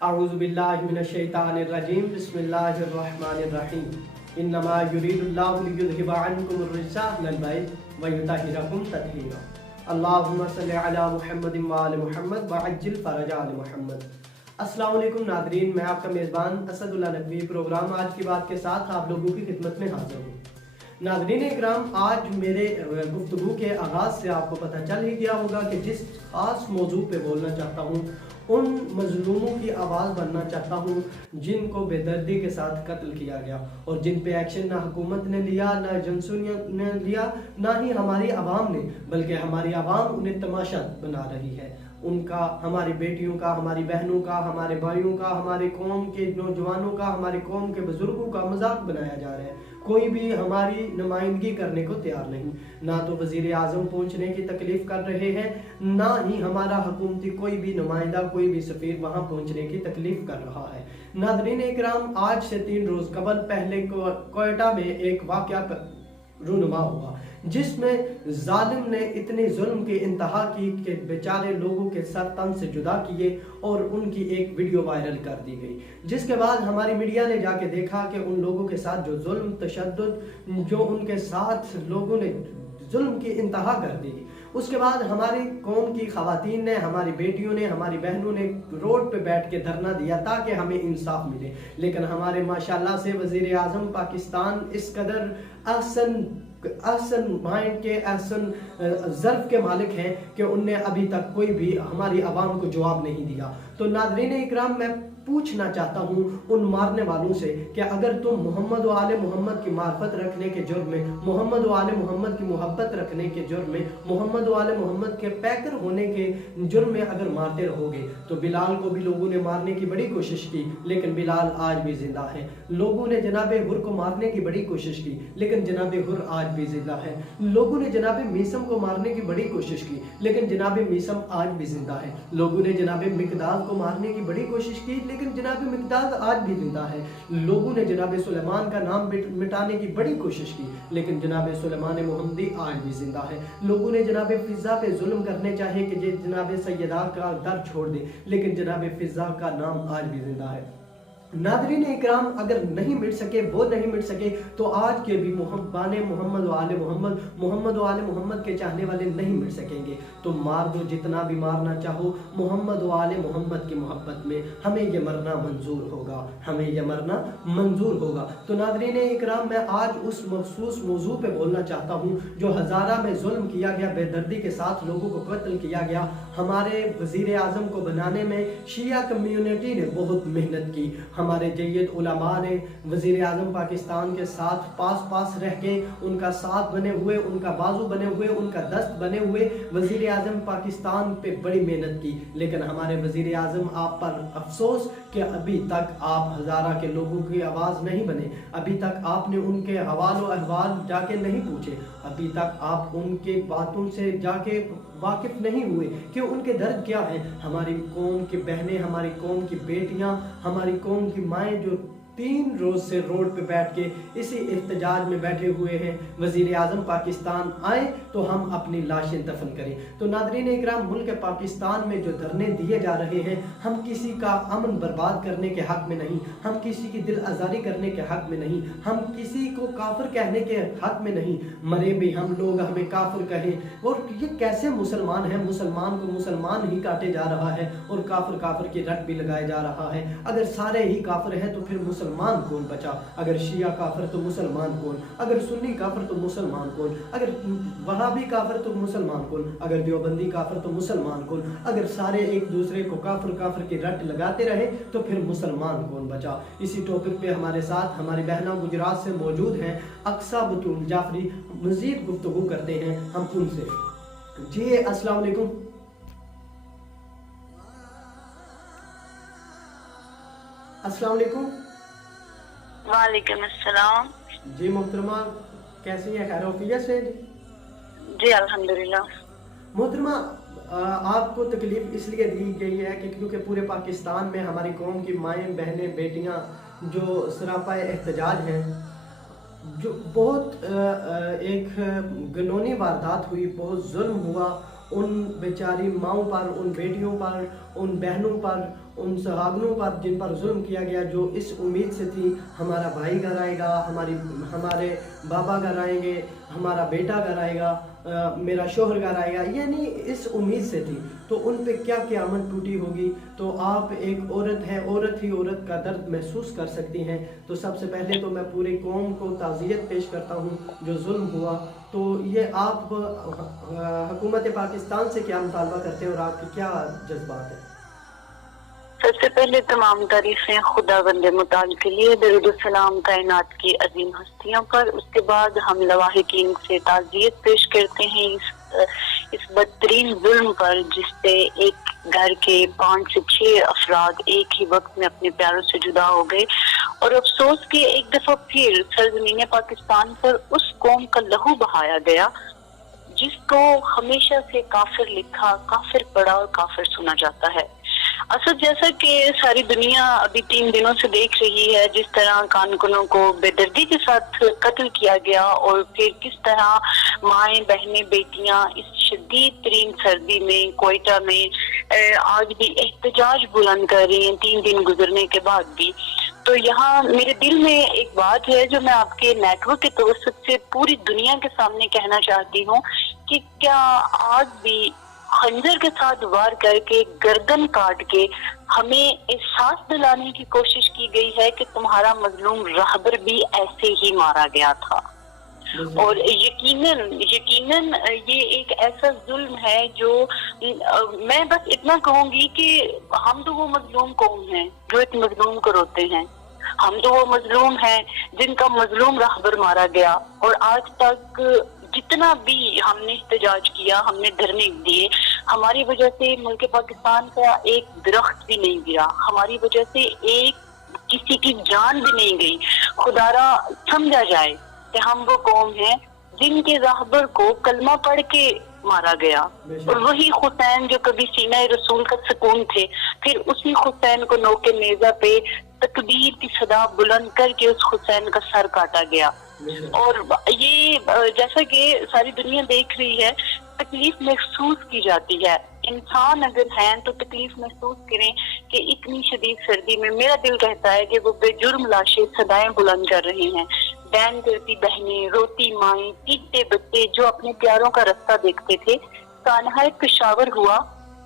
अऊज़ु बिल्लाहि मिनश शैतानिर रजीम बिस्मिल्लाहिर रहमानिर रहीम इन्नमा युरीदुल्लाहु लियुज़हिबा अन्कुमुर रिज्सा अहलल बैत व युतहिरकुम तत्हीरा अल्लाहुम्मा सल्लि अला मुहम्मदिन व आलि मुहम्मद व अज्जिल फरजा आलि मुहम्मद। अस्सलाम वालेकुम नाज़रीन, मैं आपका मेज़बान असदुल्लाह नकवी प्रोग्राम आज की बात के साथ आप लोगों की खिदमत में हाज़िर हूँ। नाज़रीन इकराम, आज मेरे गुफ्तगू के आगाज़ से आपको पता चल ही गया होगा कि जिस ख़ास मौजू पे बोलना चाहता हूँ, उन मज़लूमों की आवाज़ बनना चाहता हूँ जिनको बेदर्दी के साथ कत्ल किया गया और जिन पे एक्शन ना हुकूमत ने लिया, ना एजेंसियों ने लिया, ना ही हमारी आवाम ने, बल्कि हमारी आवाम उन्हें तमाशा बना रही है। उनका, हमारी बेटियों का, हमारी बहनों का, हमारे भाइयों का, हमारे कौम के नौजवानों का, हमारे कौम के बुजुर्गों का मजाक बनाया जा रहा है। कोई भी हमारी नुमाइंदगी करने को तैयार नहीं, ना तो वज़ीर आज़म पहुँचने की तकलीफ़ कर रहे हैं, ना ही हमारा हुकूमती कोई भी नुमाइंदा, कोई भी सफ़ीर वहाँ पहुँचने की तकलीफ़ कर रहा है। नाज़रीन इकराम, आज से 3 रोज़ कबल पहले कोयटा में एक वाक़या रूनुमा हुआ जिसमें जालिम ने इतने जुल्म की इंतहा की कि बेचारे लोगों के सर तन से जुदा किए और उनकी एक वीडियो वायरल कर दी गई, जिसके बाद हमारी मीडिया ने जाके देखा कि उन लोगों के साथ जो जुल्म तशद्दुद, जो उनके साथ लोगों ने जुल्म की इंतहा कर दी। उसके बाद हमारी कौम की ख़वातीन ने, हमारी बेटियों ने, हमारी बहनों ने रोड पे बैठ के धरना दिया ताकि हमें इंसाफ मिले। लेकिन हमारे माशाल्लाह से वज़ीर आज़म पाकिस्तान इस कदर अहसन माइंड के, अहसन ज़र्फ़ के मालिक हैं कि उनने अभी तक कोई भी हमारी आवाम को जवाब नहीं दिया। तो नाज़रीन इकराम, मैं पूछना चाहता हूँ उन मारने वालों से कि अगर तुम मोहम्मद व आले मोहम्मद की मार्फत रखने के जुर्म में, मोहम्मद व आले मोहम्मद की मोहब्बत रखने के जुर्म में, मोहम्मद व आले मोहम्मद के पैकर होने के जुर्म में अगर मारते रहोगे, तो बिलाल को भी लोगों ने मारने की बड़ी कोशिश की लेकिन बिलाल आज भी जिंदा है। लोगों ने जनाबे हुर को मारने की बड़ी कोशिश की लेकिन जनाबे हुर आज भी जिंदा है। लोगों ने जनाबे मीसम को मारने की बड़ी कोशिश की लेकिन जनाबे मीसम आज भी जिंदा है। लोगों ने जनाबे मिकदाद को मारने की बड़ी कोशिश की लेकिन जनाब मिकदाद आज भी जिंदा है। लोगों ने जनाब सुलेमान का नाम मिटाने की बड़ी कोशिश की लेकिन जनाब सुलेमान मोहम्मदी आज भी जिंदा है। लोगों ने जनाब फिजा पे जुल्म करने चाहे कि जनाब सैयदा का दर छोड़ दे लेकिन जनाब फिजा का नाम आज भी जिंदा है। नाज़रीन इकराम, अगर नहीं मिट सके, वो नहीं मिट सके, तो आज के भी मोहब्बाने मोहम्मद व आले मोहम्मद, मोहम्मद व आले मोहम्मद के चाहने वाले नहीं मिट सकेंगे। तो मार दो जितना भी मारना चाहो, मोहम्मद व आले मोहम्मद की मोहब्बत में हमें ये मरना मंजूर होगा, हमें ये मरना मंजूर होगा। तो नाज़रीन इकराम, मैं आज उस मखसूस मौजू पे बोलना चाहता हूँ जो हज़ारा में जुल्म किया गया, बेदर्दी के साथ लोगों को कत्ल किया गया। हमारे वज़ीर आज़म को बनाने में शिया कम्यूनिटी ने बहुत मेहनत की। हमारे जय्यद उलमा ने वज़ीर आज़म पाकिस्तान के साथ पास रह के उनका साथ बने हुए, उनका बाजू बने हुए, उनका दस्त बने हुए वज़ीर आज़म पाकिस्तान पे बड़ी मेहनत की। लेकिन हमारे वज़ीर आज़म, आप पर अफसोस कि अभी तक आप हज़ारा के लोगों की आवाज़ नहीं बने, अभी तक आपने उनके हवाल व अहवाल जाके नहीं पूछे, अभी तक आप उनके बातों से जाके वाकिफ़ नहीं हुए कि उनके दर्द क्या है। हमारी कौम की बहनें, हमारी कौम की बेटियां, हमारी कौम की माएँ जो 3 रोज़ से रोड पे बैठ के इसी एहतजाज में बैठे हुए हैं, वज़ीर आज़म पाकिस्तान आए तो हम अपनी लाशें दफन करें। तो नाज़रीन इकराम, मुल्क पाकिस्तान में जो धरने दिए जा रहे हैं, हम किसी का अमन बर्बाद करने के हक़ में नहीं, हम किसी की दिल आज़ारी करने के हक़ में नहीं, हम किसी को काफिर कहने के हक़ में नहीं। मरे भी हम लोग हमें काफिर कहें, और ये कैसे मुसलमान है? मुसलमान को मुसलमान ही काटे जा रहा है और काफिर काफिर की रट भी लगाया जा रहा है। अगर सारे ही काफिर हैं तो फिर मुसलमान कौन बचा? अगर शिया काफिर तो मुसलमान कौन? अगर सुन्नी काफिर तो मुसलमान कौन? अगर वहाबी काफिर तो मुसलमान कौन? अगर देवबंदी काफिर तो मुसलमान कौन? अगर सारे एक दूसरे को काफिर काफिर की रट लगाते रहे तो फिर मुसलमान कौन बचा? इसी टॉपिक पे हमारे साथ हमारी बहना गुजरात से मौजूद हैं अक्सा बतूल जाफरी। मजीद गुफ्तगू करते हैं हम उनसे। जी अस्सलाम वालेकुम। अस्सलाम वालेकुम। वालेकुम अस्सलाम। जी मोहतरमा, कैसी हैं? खैर वफियत से? जी अल्हम्दुलिल्लाह। मोहतरमा, आपको तकलीफ इसलिए दी गई है कि क्योंकि पूरे पाकिस्तान में हमारी कौम की माएँ, बहनें, बेटियां जो सरापाए एहतजाज हैं, जो बहुत एक गनौनी वारदात हुई, बहुत जुल्म हुआ उन बेचारी माओं पर, उन बेटियों पर, उन बहनों पर, उन सहागनों पर जिन पर जुल्म किया गया, जो इस उम्मीद से थी हमारा भाई घर आएगा, हमारे बाबा घर आएंगे, हमारा बेटा घर आएगा, मेरा शोहर घर आएगा, यानी इस उम्मीद से थी, तो उन पे क्या क़यामत टूटी होगी। तो आप एक औरत हैं, औरत ही औरत का दर्द महसूस कर सकती हैं। तो सबसे पहले तो मैं पूरी कौम को ताज़ियत पेश करता हूँ जो जुल्म हुआ। तो ये आप हुकूमत पाकिस्तान से क्या मुतालबा करते हैं और आपके क्या जज्बात हैं? सबसे पहले तमाम तारीफें खुदा बंदे मुताल के लिए, दरूद सलाम कायनात की अजीम हस्तियों पर। उसके बाद हम लवाहिकीन से ताज़ियत पेश करते हैं इस बदतरीन जुल्म पर, जिससे एक घर के 5 से 6 अफराद एक ही वक्त में अपने प्यारों से जुदा हो गए। और अफसोस कि एक दफा फिर सरजमीन पाकिस्तान पर उस कौम का लहू बहाया गया जिसको हमेशा से काफिर लिखा, काफिर पढ़ा और काफिर सुना जाता है। असद जैसा कि सारी दुनिया अभी 3 दिनों से देख रही है, जिस तरह कारकुनों को बेदर्दी के साथ कत्ल किया गया और फिर किस तरह माएं, बहनें, बेटियां इस शदीद तरीन सर्दी में कोयटा में आज भी एहतजाज बुलंद कर रही हैं 3 दिन गुजरने के बाद भी। तो यहाँ मेरे दिल में एक बात है जो मैं आपके नेटवर्क के तवज्जुह से पूरी दुनिया के सामने कहना चाहती हूँ कि क्या आज भी खंजर के साथ वार करके, गर्दन काट के हमें एहसास दिलाने की कोशिश की गई है कि तुम्हारा मजलूम रहबर भी ऐसे ही मारा गया था। और यकीनन ये एक ऐसा जुल्म है जो मैं बस इतना कहूंगी कि हम तो वो मजलूम कौन हैं जो एक मजलूम को रोते हैं। हम तो वो मजलूम हैं जिनका मजलूम रहबर मारा गया। और आज तक जितना भी हमने एहतजाज किया, हमने धरने दिए, हमारी वजह से मुल्क पाकिस्तान का एक दरख्त भी नहीं गिरा, हमारी वजह से एक किसी की जान भी नहीं गई। खुदारा समझा जाए कि हम वो कौम हैं जिनके रहबर को कलमा पढ़ के मारा गया। और वही हुसैन जो कभी सीना रसूल का सुकून थे, फिर उसी हुसैन को नोके नेजा पे तकबीर की सदा बुलंद करके उस हुसैन का सर काटा गया। और ये जैसा कि सारी दुनिया देख रही है, तकलीफ महसूस की जाती है। इंसान अगर हैं तो तकलीफ महसूस करें कि इतनी शदीद सर्दी में मेरा दिल कहता है कि वो बेजुर्म लाशें सदाएं बुलंद कर रही हैं, बैन करती बहनें, रोती माएं, चीखते बच्चे जो अपने प्यारों का रास्ता देखते थे। सानहाए पेशावर हुआ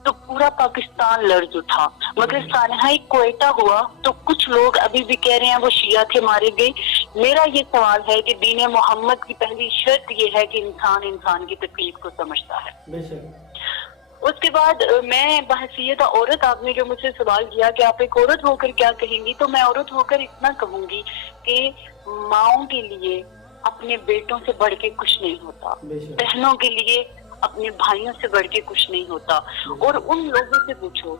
तो पूरा पाकिस्तान लर्ज उठा, मगर सानहाई कोयटा हुआ तो कुछ लोग अभी भी कह रहे हैं वो शिया थे, मारे गए। मेरा ये सवाल है कि दीन मोहम्मद की पहली शर्त ये है कि इंसान की तकलीफ को समझता है। उसके बाद मैं बहसीयत औरत, आपने जो मुझसे सवाल किया कि आप एक औरत होकर क्या कहेंगी, तो मैं औरत होकर इतना कहूंगी कि माओं के लिए अपने बेटों से बढ़ के कुछ नहीं होता, बहनों के लिए अपने भाइयों से बढ़ के कुछ नहीं होता। और उन लोगों से पूछो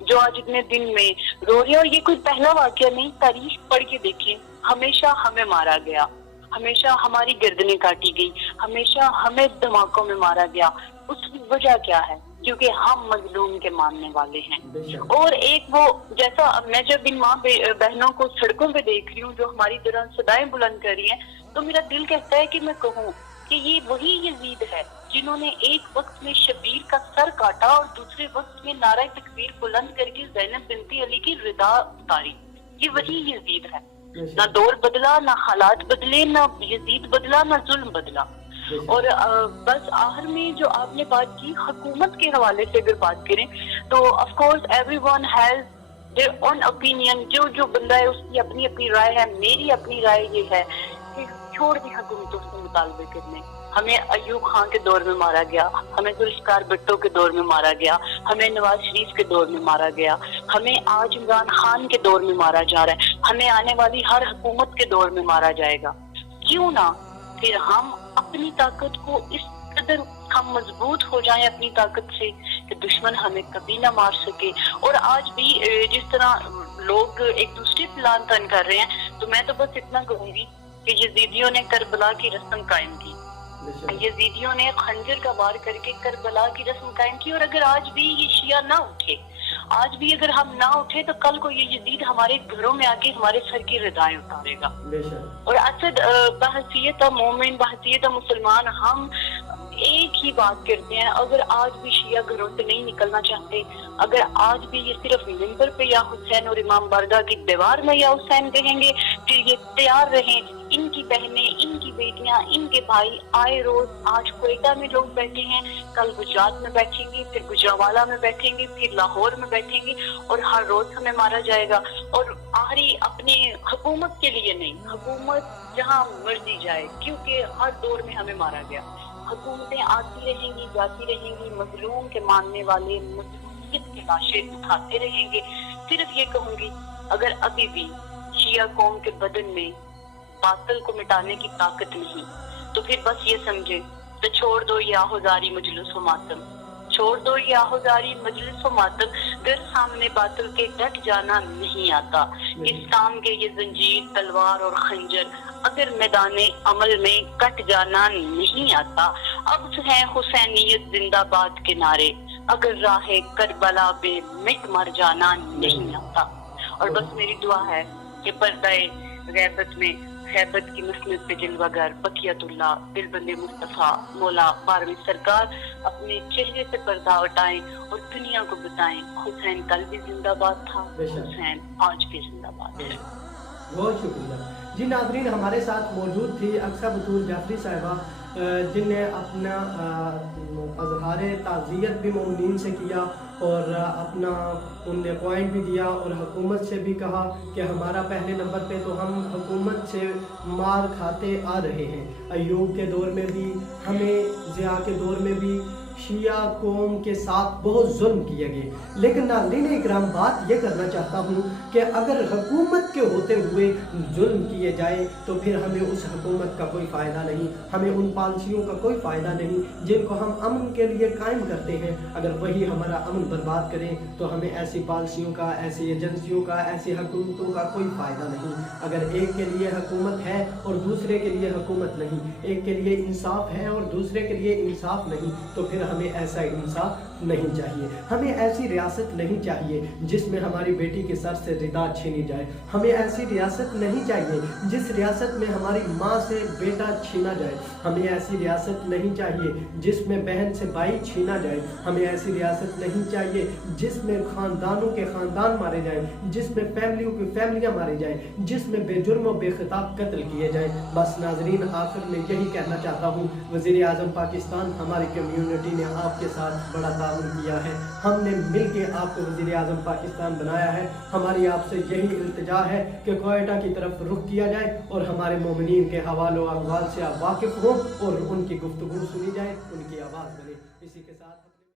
जो आज इतने दिन में रो रहे, और ये कोई पहला वाकया नहीं, तारीख पढ़ के देखिए, हमेशा हमें मारा गया, हमेशा हमारी गर्दनें काटी गई, हमेशा हमें धमाकों में मारा गया। उसकी वजह क्या है? क्योंकि हम मजलूम के मानने वाले हैं। और एक वो जैसा मैं जब इन माँ बहनों को सड़कों पे देख रही हूँ जो हमारी तरह सदाएं बुलंद कर रही हैं, तो मेरा दिल कहता है कि मैं कहूँ कि ये वही यजीद है जिन्होंने एक वक्त में शबीर का सर काटा और दूसरे वक्त में नारा तकबीर बुलंद करके ज़ैनब बिनती अली की रिदा उतारी। ये वही यजीद है। ना दौर बदला, ना हालात बदले, ना यजीद बदला, ना जुल्म बदला। और बस आखिर में जो आपने बात की हुकूमत के हवाले से अगर बात करें तो of course everyone has their own opinion. जो बंदा है उसकी अपनी अपनी राय है। मेरी अपनी राय ये है कि छोड़ दी हुकूमतों से मुतालबे करने। हमें अयूब खान के दौर में मारा गया, हमें जुल्फिकार भुट्टो के दौर में मारा गया, हमें नवाज शरीफ के दौर में मारा गया, हमें आज इमरान खान के दौर में मारा जा रहा है, हमें आने वाली हर हुकूमत के दौर में मारा जाएगा। क्यों ना फिर हम अपनी ताकत को इस कदर हम मजबूत हो जाएं अपनी ताकत से कि दुश्मन हमें कभी ना मार सके। और आज भी जिस तरह लोग एक दूसरे पे लान तन कर रहे हैं, तो मैं तो बस इतना कहूंगी कि यजीदियों ने करबला की रस्म कायम की, यजीदियों ने खंजर का वार करके करबला की रस्म कायम की। और अगर आज भी ये शिया ना उठे, आज भी अगर हम ना उठे, तो कल को ये यजीद हमारे घरों में आके हमारे सर की रिदाएं उतारेगा। और असद बहसीयत मोमिन, बहसीयत मुसलमान, हम ایک ہی بات کرتے ہیں. اگر آج بھی شیعہ گھروں سے نہیں نکلنا چاہتے, اگر آج بھی یہ صرف ممبر پہ یا حسین اور امام بارگاہ کی دیوار میں یا حسین کہیں گے, پھر یہ تیار رہیں. ان کی بہنیں, ان کی بیٹیاں, ان کے بھائی آئے روز, آج کوئٹہ میں لوگ بیٹھے ہیں, کل گجرات میں بیٹھیں گے, پھر گجرانوالہ میں بیٹھیں گے, پھر لاہور میں بیٹھیں گے, اور ہر روز ہمیں مارا جائے گا. اور آخری اپنے حکومت کے لیے نہیں, حکومت جہاں مرضی جائے, کیونکہ ہر دور میں ہمیں مارا گیا. حکومتیں آتی رہیں گی, جاتی رہیں گی, مظلوم کے ماننے والے مظلومیت کی لاشیں اٹھاتے رہیں گے. صرف یہ کہوں گی, اگر ابھی بھی شیعہ قوم کے بدن میں باطل کو مٹانے کی طاقت نہیں, تو پھر بس یہ سمجھے تو چھوڑ دو یہ آہوزاری مجلس و ماتم, چھوڑ دو یہ آہوزاری مجلس و ماتم. گر سامنے باطل کے ڈٹ جانا نہیں آتا. اسلام کے یہ زنجیر, تلوار اور خنجر اگر میدان عمل میں کٹ جانا نہیں آتا. اب ہے حسینیت زندہ باد کے نعرے, اگر راہ کربلا پہ مٹ مر جانا نہیں آتا. اور بس میری دعا ہے کہ پردہ غیبت میں خیبت کی مسند پہ جلوہ گر بقیت اللہ دل بند مصطفیٰ مولا 12ویں سرکار اپنے چہرے سے پردہ اٹھائیں اور دنیا کو بتائیں حسین کل بھی زندہ باد تھا, حسین آج بھی زندہ باد ہے. بہت شکریہ. جی ناظرین, ہمارے ساتھ موجود تھی اقصیٰ بطول جعفری صاحبہ, جن نے اپنا اظہار تعزیت بھی مومنین سے کیا اور اپنا ان نے پوائنٹ بھی دیا, اور حکومت سے بھی کہا کہ ہمارا پہلے نمبر پہ تو ہم حکومت سے مار کھاتے آ رہے ہیں. ایوب کے دور میں بھی, ہمیں ضیاء کے دور میں بھی شیعہ قوم کے ساتھ بہت ظلم کیے گئے. لیکن ناظرین اکرام, بات یہ کرنا چاہتا ہوں کہ اگر حکومت کے ہوتے ہوئے ظلم کیے جائے تو پھر ہمیں اس حکومت کا کوئی فائدہ نہیں, ہمیں ان پالیسیوں کا کوئی فائدہ نہیں جن کو ہم امن کے لیے قائم کرتے ہیں. اگر وہی ہمارا امن برباد کریں تو ہمیں ایسی پالیسیوں کا, ایسی ایجنسیوں کا, ایسی حکومتوں کا کوئی فائدہ نہیں. اگر ایک کے لیے حکومت ہے اور دوسرے کے لیے حکومت نہیں, ایک کے لیے انصاف ہے اور دوسرے کے لیے انصاف نہیں, تو پھر ہمیں ایسا انصاف نہیں چاہیے. ہمیں ایسی ریاست نہیں چاہیے جس میں ہماری بیٹی کے سر سے ردا چھینی جائے. ہمیں ایسی ریاست نہیں چاہیے جس ریاست میں ہماری ماں سے بیٹا چھینا جائے. ہمیں ایسی ریاست نہیں چاہیے جس میں بہن سے بھائی چھینا جائے. ہمیں ایسی ریاست نہیں چاہیے جس میں خاندانوں کے خاندان مارے جائیں, جس میں فیملیوں کی فیملیاں ماری جائیں, جس میں بے جرم و بے خطاب قتل کیے جائیں. بس ناظرین, آخر میں یہی کہنا چاہتا ہوں, وزیر اعظم پاکستان ہماری کمیونٹی نے آپ کے ساتھ بڑا تعاون کیا ہے. ہم نے مل کے آپ کو وزیر اعظم پاکستان بنایا ہے. ہماری آپ سے یہی التجا ہے کہ کوئٹہ کی طرف رخ کیا جائے اور ہمارے مومنین کے حوال و اقوال سے آپ واقف ہوں اور ان کی گفتگو سنی جائے, ان کی آواز بنے. اسی کے ساتھ